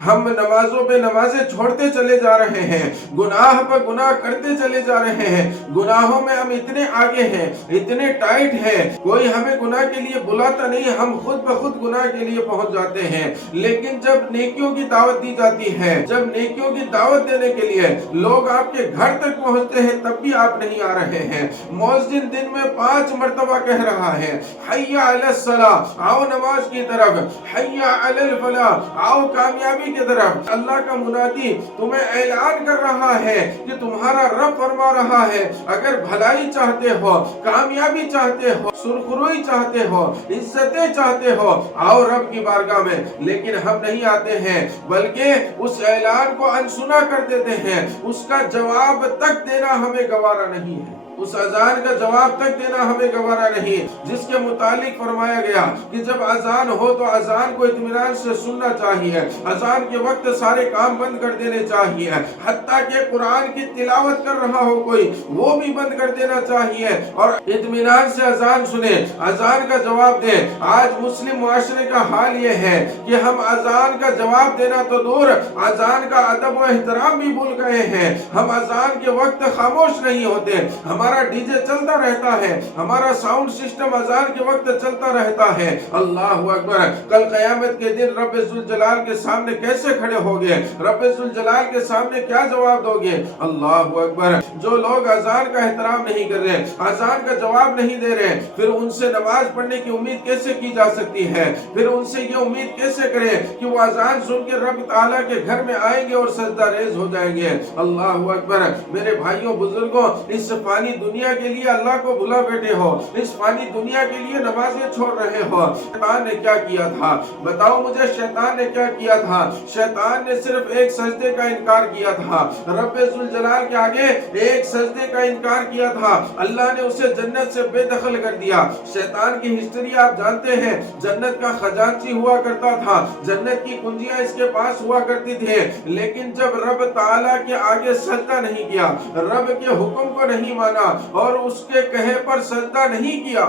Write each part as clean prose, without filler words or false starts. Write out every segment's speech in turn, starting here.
ہم نمازوں پہ نمازیں چھوڑتے چلے جا رہے ہیں، گناہ پر گناہ کرتے چلے جا رہے ہیں، گناہوں میں ہم اتنے آگے ہیں، اتنے ٹائٹ ہیں، کوئی ہمیں گناہ کے لیے بلاتا نہیں، ہم خود بخود گناہ کے لیے پہنچ جاتے ہیں۔ لیکن جب نیکیوں کی دعوت دی جاتی ہے، جب نیکیوں کی دعوت دینے کے لیے لوگ آپ کے گھر تک پہنچتے ہیں، تب بھی آپ نہیں آ رہے ہیں۔ مؤذن دن میں 5 مرتبہ کہہ رہا ہے، حی علی الصلاۃ، آؤ نماز کی طرف، حی علی الفلاح، آؤ کامیابی کی طرف۔ اللہ کا منادی تمہیں اعلان کر رہا ہے کہ تمہارا رب فرما رہا ہے، اگر بھلائی چاہتے ہو، کامیابی چاہتے ہو، سرخروئی چاہتے ہو، عزتیں چاہتے ہو، آؤ رب کی بارگاہ میں۔ لیکن ہم نہیں آتے ہیں، بلکہ اس اعلان کو انسنا کر دیتے ہیں، اس کا جواب تک دینا ہمیں گوارا نہیں ہے، اس اذان کا جواب تک دینا ہمیں گوارا نہیں، جس کے متعلق فرمایا گیا کہ جب اذان ہو تو اذان کو اطمینان سے سننا چاہیے، اذان کے وقت سارے کام بند کر دینے چاہیے، حتیٰ کہ قرآن کی تلاوت کر رہا ہو کوئی، وہ بھی بند کر دینا چاہیے اور اطمینان سے اذان سنے، اذان کا جواب دے۔ آج مسلم معاشرے کا حال یہ ہے کہ ہم اذان کا جواب دینا تو دور، اذان کا ادب و احترام بھی بھول گئے ہیں۔ ہم اذان کے وقت خاموش نہیں ہوتے، ہمارا ڈی جے چلتا رہتا ہے، ہمارا ساؤنڈ سسٹم اذان کے وقت چلتا رہتا ہے۔ اللہ اکبر! کل قیامت کے دن رب ذوالجلال کے سامنے کیسے کھڑے ہوگے؟ رب ذوالجلال کے سامنے کیا جواب دو گے؟ اللہ اکبر! جو لوگ اذان کا احترام نہیں کر رہے، اذان کا جواب نہیں دے رہے، پھر ان سے نماز پڑھنے کی امید کیسے کی جا سکتی ہے؟ پھر ان سے یہ امید کیسے کریں کہ وہ اذان سن کے رب تعالیٰ کے گھر میں آئیں گے اور سجدہ ریز ہو جائیں گے؟ اللہ اکبر! میرے بھائیوں بزرگوں، اس فانی دنیا کے لیے اللہ کو بھلا بیٹھے ہو، اس فانی دنیا کے لیے نمازیں چھوڑ رہے ہو۔ شیطان نے کیا کیا تھا؟ بتاؤ مجھے، شیطان نے کیا کیا تھا؟ شیطان نے صرف ایک سجدے کا انکار کیا تھا، رب ذوالجلال کے آگے ایک سجدے کا انکار کیا تھا، اللہ نے اسے جنت سے بے دخل کر دیا۔ شیطان کی ہسٹری آپ جانتے ہیں، جنت کا خزانچی ہوا کرتا تھا، جنت کی کنجیاں اس کے پاس ہوا کرتی تھی، لیکن جب رب تعالیٰ کے آگے سجدہ نہیں کیا، رب کے حکم کو نہیں مانا اور اس کے کہے پر سجدہ نہیں کیا،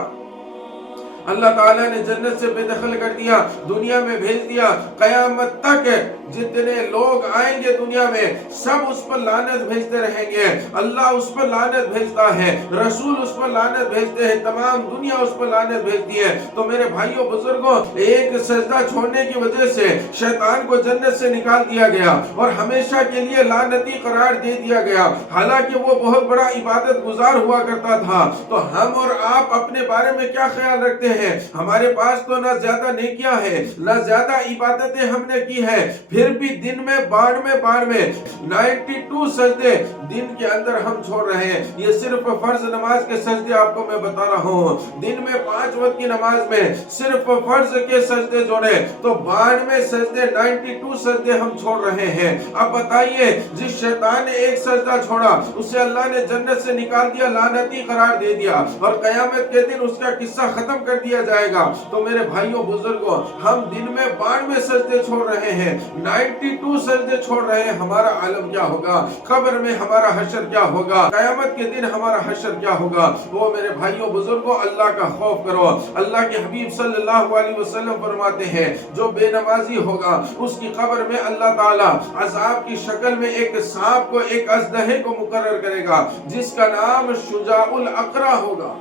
اللہ تعالیٰ نے جنت سے بے دخل کر دیا، دنیا میں بھیج دیا۔ قیامت تک جتنے لوگ آئیں گے دنیا میں، سب اس پر لعنت بھیجتے رہیں گے، اللہ اس پر لعنت بھیجتا ہے، رسول اس پر لعنت بھیجتے ہیں، تمام دنیا اس پر لعنت بھیجتی ہے۔ تو میرے بھائیوں بزرگوں، ایک سجدہ چھوڑنے کی وجہ سے شیطان کو جنت سے نکال دیا گیا اور ہمیشہ کے لیے لعنتی قرار دے دیا گیا، حالانکہ وہ بہت بڑا عبادت گزار ہوا کرتا تھا۔ تو ہم اور آپ اپنے بارے میں کیا خیال رکھتے ہیں؟ ہمارے پاس تو نہ زیادہ نیکیاں ہیں، نہ زیادہ عبادتیں ہم نے کی ہیں، پھر بھی دن میں 92 سجدے دن کے اندر ہم چھوڑ رہے ہیں۔ یہ صرف فرض نماز کے سجدے آپ کو میں بتا رہا ہوں، دن میں 5 وقت کی نماز میں صرف فرض کے سجدے جوڑے تو 92 سجدے، 92 سجدے ہم چھوڑ رہے ہیں۔ اب بتائیے، جس شیطان نے ایک سجدہ چھوڑا، اسے اللہ نے جنت سے نکال دیا، لعنتی قرار دے دیا، اور قیامت کے دن اس کا قصہ ختم کر دیا جائے گا۔ تو میرے بھائیوں بزرگوں، ہم دن میں 92 سجدے چھوڑ رہے ہیں، 92 سجدے چھوڑ رہے ہیں، ہمارا عالم کیا ہوگا؟ قبر میں ہمارا حشر کیا ہوگا؟ قیامت کے دن ہمارا حشر کیا ہوگا؟ وہ میرے بھائیوں بزرگوں، اللہ کا خوف کرو۔ اللہ کے حبیب صلی اللہ علیہ وسلم فرماتے ہیں، جو بے نمازی ہوگا اس کی قبر میں اللہ تعالیٰ عذاب کی شکل میں ایک سانپ کو، ایک اژدہے کو مقرر کرے گا، جس کا نام شجاع الاقرع ہوگا،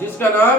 جس کا نام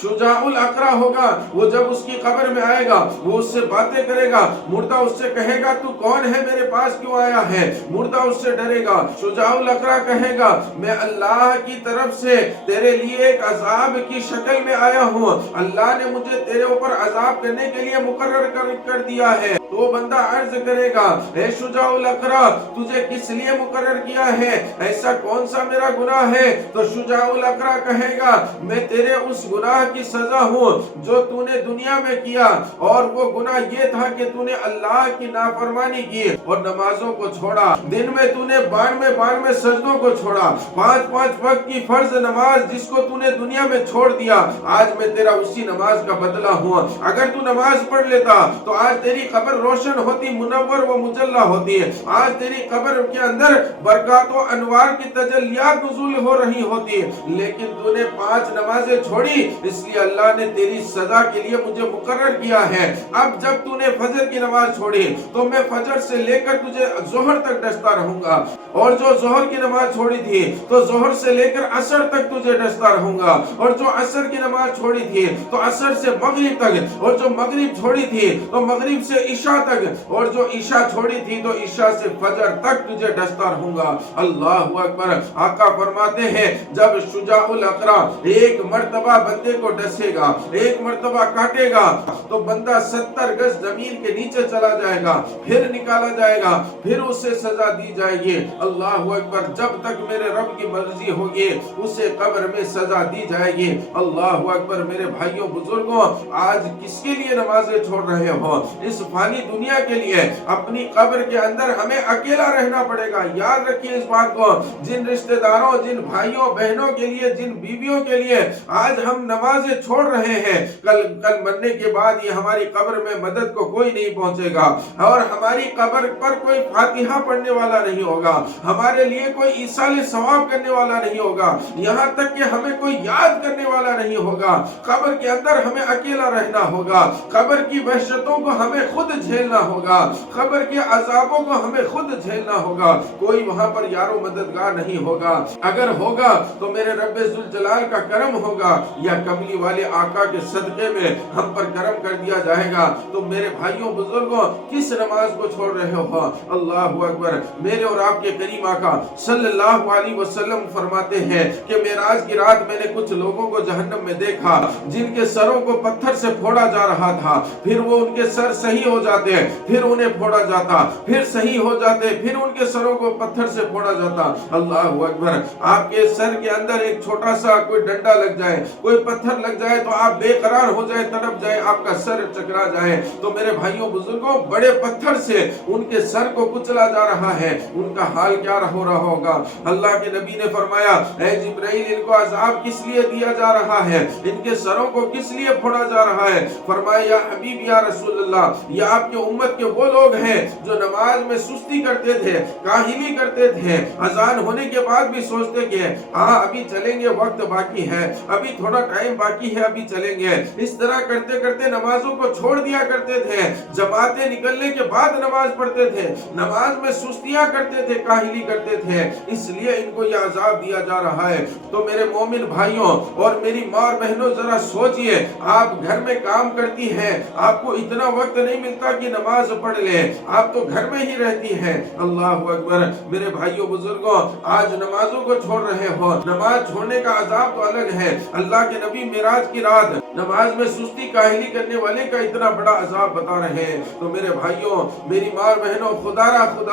شجاع الاقرع ہوگا۔ وہ جب اس کی قبر میں آئے گا، وہ اس سے باتیں کرے گا، مردہ اس سے کہے گا تو کون ہے، میرے پاس کیوں آیا ہے؟ مردہ اس سے ڈرے گا۔ شجاع الاقرع کہے گا، میں اللہ کی طرف سے تیرے لیے ایک عذاب کی شکل میں آیا ہوں، اللہ نے مجھے تیرے اوپر عذاب کرنے کے لیے مقرر کر دیا ہے۔ تو وہ بندہ عرض کرے گا، اے شجاع الاقرع، تجھے کس لیے مقرر کیا ہے؟ ایسا کون سا میرا گناہ ہے؟ تو شجاع الاقرع کہے گا، میں تیرے اس گناہ کی سزا ہوں جو تو نے دنیا میں کیا، اور وہ گناہ یہ تھا کہ تو نے اللہ کی نافرمانی کی اور نمازوں کو چھوڑا۔ دن میں تو نے 92 سجدوں کو چھوڑا، 5 وقت کی فرض نماز جس کو تو نے دنیا میں چھوڑ دیا، آج میں تیرا اسی نماز کا بدلہ ہوں۔ اگر تو نماز پڑھ لیتا تو آج تیری قبر روشن ہوتی، منور و مجلہ ہوتی ہے، آج تیری قبر کے اندر برکات و انوار کی تجلیات نزول ہو رہی ہوتی، لیکن تو نے 5 نمازیں چھوڑی، اس لیے اللہ نے تیری سزا کے لیے مجھے مقرر کیا ہے۔ اب جب تو نے فجر کی نماز چھوڑی تو میں فجر سے لے کر تجھے ظہر تک ڈستا رہوں گا، اور جو ظہر کی نماز چھوڑی تھی تو ظہر سے لے کر عصر تک تجھے ڈستا رہوں گا، اور جو عصر کی نماز چھوڑی تھی تو عصر سے مغرب تک، اور جو مغرب چھوڑی تھی تو مغرب سے عشاء تک، اور جو عشاء چھوڑی تھی تو عشاء سے فجر تک تجھے ڈستا رہوں گا۔ اللہ اکبر۔ آقا فرماتے ہیں جب شجاع الاقرا ایک مرتبہ بندے کو ڈسے گا، ایک مرتبہ کاٹے گا تو بندہ 70 گز زمین کے نیچے چلا جائے گا، پھر نکالا جائے گا، پھر اسے سزا دی جائے گی۔ اللہ اکبر۔ جب تک میرے رب کی مرضی ہوگی اسے قبر میں سزا دی جائے گی۔ اللہ اکبر۔ میرے بھائیوں بزرگوں، آج کس کے لیے نمازیں چھوڑ رہے ہو؟ اس فانی دنیا کے لیے۔ اپنی قبر کے اندر ہمیں اکیلا رہنا پڑے گا، یاد رکھیے اس بات کو۔ جن رشتہ داروں، جن بھائیوں بہنوں کے لیے، جن بیویوں کے لیے آج ہم نمازیں چھوڑ رہے ہیں، کل مرنے کے بعد یہ ہماری قبر میں مدد کو کوئی نہیں پہنچے گا، اور ہماری قبر پر کوئی فاتحہ پڑھنے والا نہیں ہوگا، ہمارے لیے کوئی ایصال ثواب کرنے والا نہیں ہوگا، یہاں تک کہ ہمیں کوئی یاد کرنے والا نہیں ہوگا۔ قبر کے اندر ہمیں اکیلا رہنا ہوگا، قبر کی وحشتوں کو ہمیں خود جھیلنا ہوگا، قبر کے عذابوں کو ہمیں خود جھیلنا ہوگا، کوئی وہاں پر یار و مددگار نہیں ہوگا۔ اگر ہوگا تو میرے رب ذوالجلال کا کرم ہوگا، یا کملی والے آقا کے صدقے میں ہم پر کرم کر دیا جائے گا۔ تو میرے بھائیوں بزرگوں، کس نماز کو چھوڑ رہے ہو؟ اللہ اکبر۔ میرے اور آپ کے کریم آقا صلی اللہ علیہ وسلم فرماتے ہیں کہ معراج کی رات میں نے کچھ لوگوں کو جہنم میں دیکھا جن کے سروں کو پتھر سے پھوڑا جا رہا تھا، پھر وہ ان کے سر صحیح ہو جاتے، پھر انہیں پھوڑا جاتا، پھر صحیح ہو جاتے، پھر ان کے سروں کو پتھر سے پھوڑا جاتا۔ اللہ اکبر۔ آپ کے سر کے اندر ایک چھوٹا سا کوئی ڈنڈا لگ جائے، کوئی پتھر لگ جائے تو آپ بے قرار ہو جائے، تڑپ جائے، آپ کا سر چکرا جائے۔ تو میرے بھائیوں بزرگوں، بڑے پتھر سے ان کے سر کو کچلا جا رہا ہے، ان کا حال کیا ہو رہا ہوگا؟ اللہ کے نبی نے فرمایا، اے جبرائیل، ان کو عذاب کس لیے دیا جا رہا ہے؟ ان کے سروں کو کس لیے پھوڑا جا رہا ہے؟ فرمایا، یا حبیب یا رسول اللہ، یہ آپ کے امت کے وہ لوگ ہیں جو نماز میں سستی کرتے تھے، کاہلی کرتے تھے، اذان ہونے کے بعد بھی سوچتے کہ ہاں ابھی چلیں گے، وقت باقی ہے، ابھی تھوڑا ٹائم باقی ہے، ابھی چلیں گے۔ اس طرح کرتے کرتے نمازوں کو چھوڑ دیا کرتے تھے، جماعتیں نکلنے کے بعد نماز پڑھتے تھے، نماز میں سستیاں کرتے تھے، کاہلی کرتے تھے، اس لیے ان کو یہ عذاب دیا جا رہا ہے۔ تو میرے مومن بھائیوں اور میری ماں اور بہنوں، ذرا سوچئے، آپ گھر میں کام کرتی ہیں، آپ کو اتنا وقت نہیں ملتا کہ نماز پڑھ لیں، آپ تو گھر میں ہی رہتی ہیں۔ اللہ اکبر۔ میرے بھائیوں بزرگوں، آج نمازوں کو چھوڑ رہے ہو۔ نماز چھوڑنے کا عذاب تو الگ ہے، اللہ کے نبی معراج کی رات نماز میں سستی کاہلی کرنے والے کا اتنا بڑا عذاب بتا رہے ہیں۔ تو میرے بھائیوں، میری ماں اور بہنوں، خدا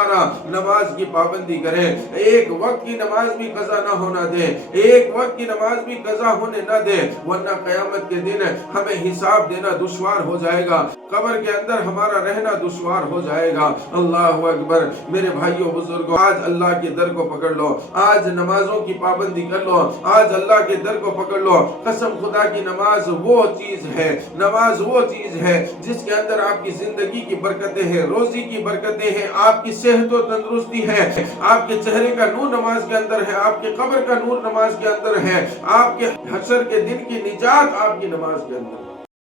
را نماز کی پابندی کریں، ایک وقت کی نماز بھی قضا نہ ہونا دے، ایک وقت کی نماز بھی قضا ہونے نہ دے، ورنہ قیامت کے دن ہمیں حساب دینا دشوار ہو جائے گا، قبر کے اندر ہمارا رہنا دشوار ہو جائے گا۔ اللہ اکبر۔ میرے بھائیوں بزرگوں، آج اللہ کے در کو پکڑ لو، آج نمازوں کی پابندی کر لو، آج اللہ کے در کو پکڑ لو۔ قسم خدا کی، نماز وہ چیز ہے، نماز وہ چیز ہے جس کے اندر آپ کی زندگی کی برکتیں ہیں، روزی کی برکتیں ہیں، آپ کی صحت و تندرستی ہے، آپ کے چہرے کا نور نماز کے اندر ہے، آپ کے قبر کا نور نماز کے اندر ہے، آپ کے حشر کے دن کی نجات آپ کی نماز کے اندر ہے۔